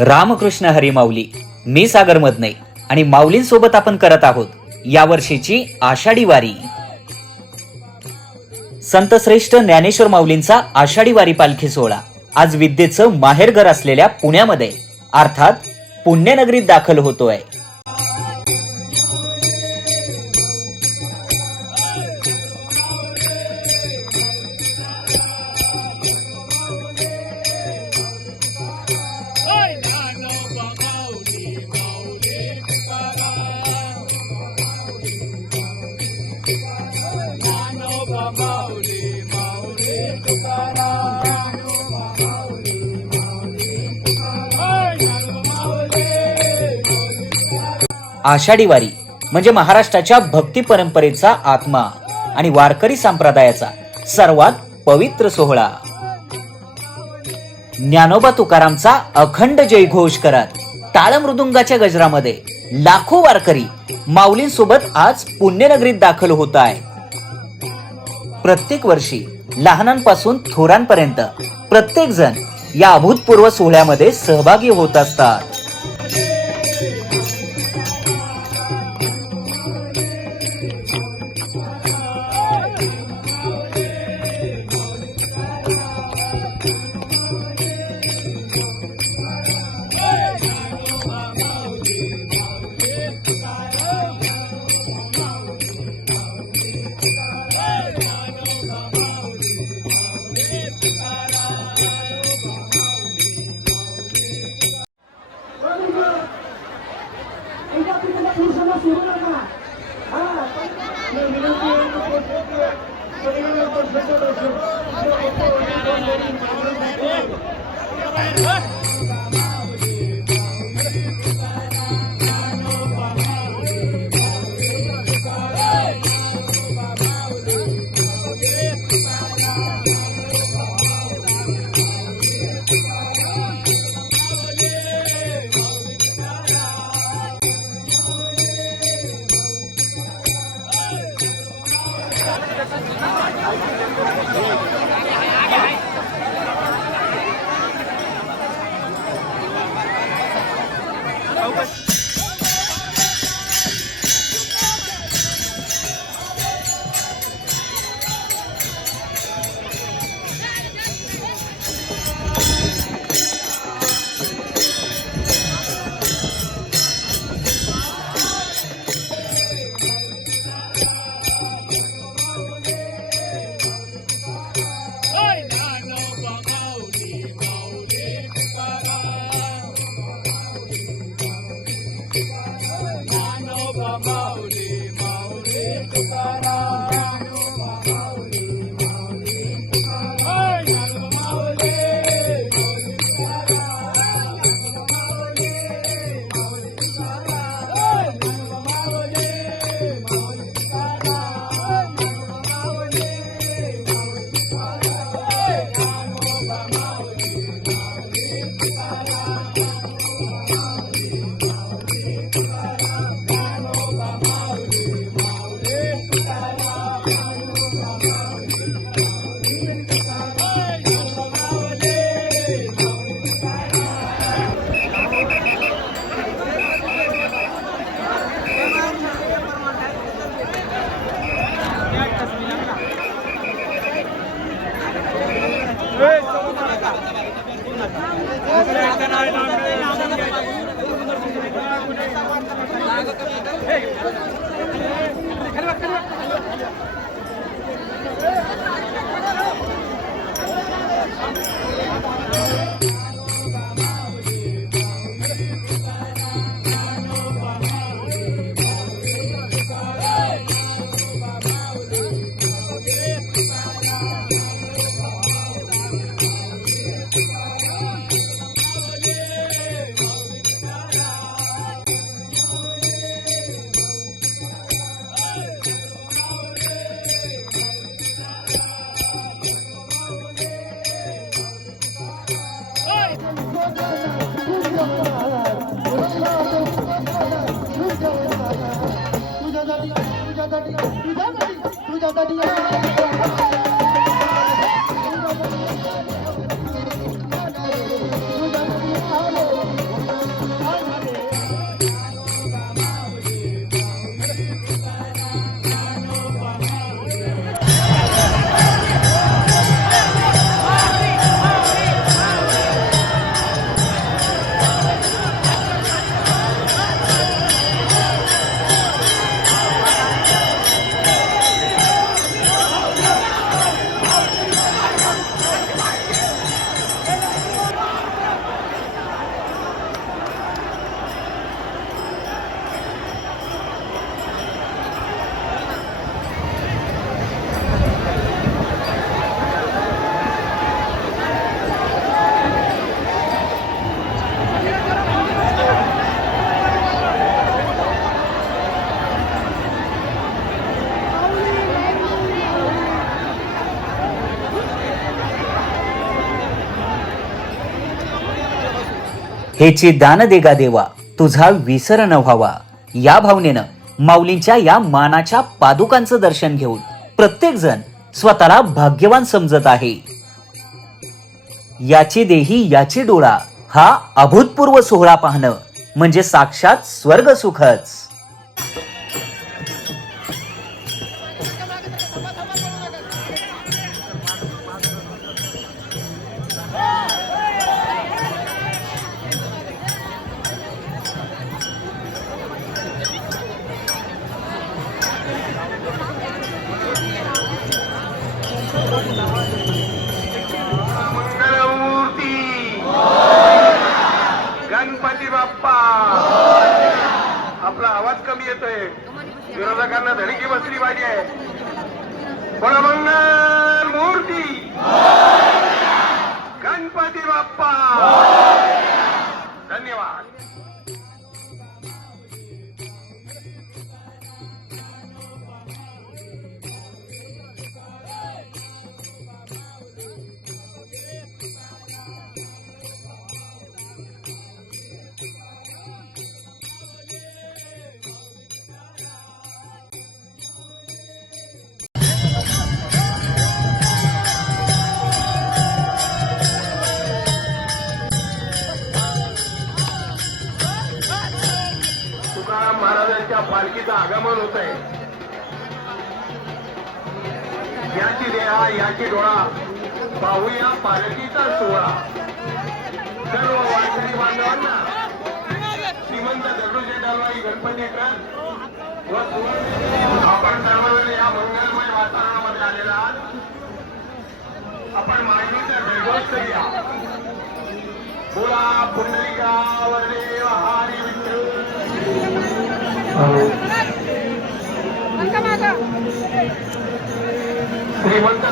रामकृष्ण हरी माऊली. मी सागर मदने आणि माऊलींसोबत आपण करत आहोत या वर्षीची आषाढी वारी. संत श्रेष्ठ ज्ञानेश्वर माऊलींचा आषाढी वारी पालखी सोहळा आज विद्येचं माहेरघर असलेल्या पुण्यामध्ये अर्थात पुण्यनगरीत दाखल होतोय. आषाढी वारी म्हणजे महाराष्ट्राच्या भक्ती परंपरेचा आत्मा आणि वारकरी संप्रदायाचा सर्वात पवित्र सोहळा. ज्ञानोबा तुकारामचा अखंड जयघोष करत टाळ मृदुंगाच्या गजरामध्ये लाखो वारकरी माऊलींसोबत आज पुण्यनगरीत दाखल होत आहे. प्रत्येक वर्षी लहानांपासून थोरांपर्यंत प्रत्येक जण या अभूतपूर्व सोहळ्यामध्ये सहभागी होत असतात. हेची दान देगा देवा, तुझा विसर न व्हावा, या भावनेनं माऊलींच्या या मानाच्या पादुकांचं दर्शन घेऊन प्रत्येक जण स्वतःला भाग्यवान समजत आहे. याची देही याची डोळा हा अभूतपूर्व सोहळा पाहणं म्हणजे साक्षात स्वर्ग सुखच. मंगलमूर्ती गणपती बाप्पा. आपला आवाज कमी येतोय, विरोधकांना धडकी बसली पाहिजे. बोला मंगलमूर्ती गणपती बाप्पा. धन्यवाद. तुकाराम महाराजांच्या पालखीचं आगमन होत आहे. याची देहा याची डोळा, पाहूया पालखीचा सोहळा. सर्व वारकरी बांधवांना श्रीमंत दगडूशेठ हलवाई गणपती ट्रस्ट व आपण सर्वजण या मंगलमय वातावरणामध्ये आलेला आहात. आपण माहितीचा जयघोष करूया. बोला पुंडलिका वरदे हरी विठ्ठल. श्रीमंत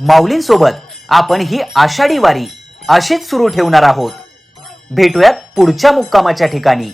माऊलींसोबत आपण ही आषाढी वारी अशीच सुरू ठेवणार आहोत. भेटूयात पुढच्या मुक्कामाच्या ठिकाणी.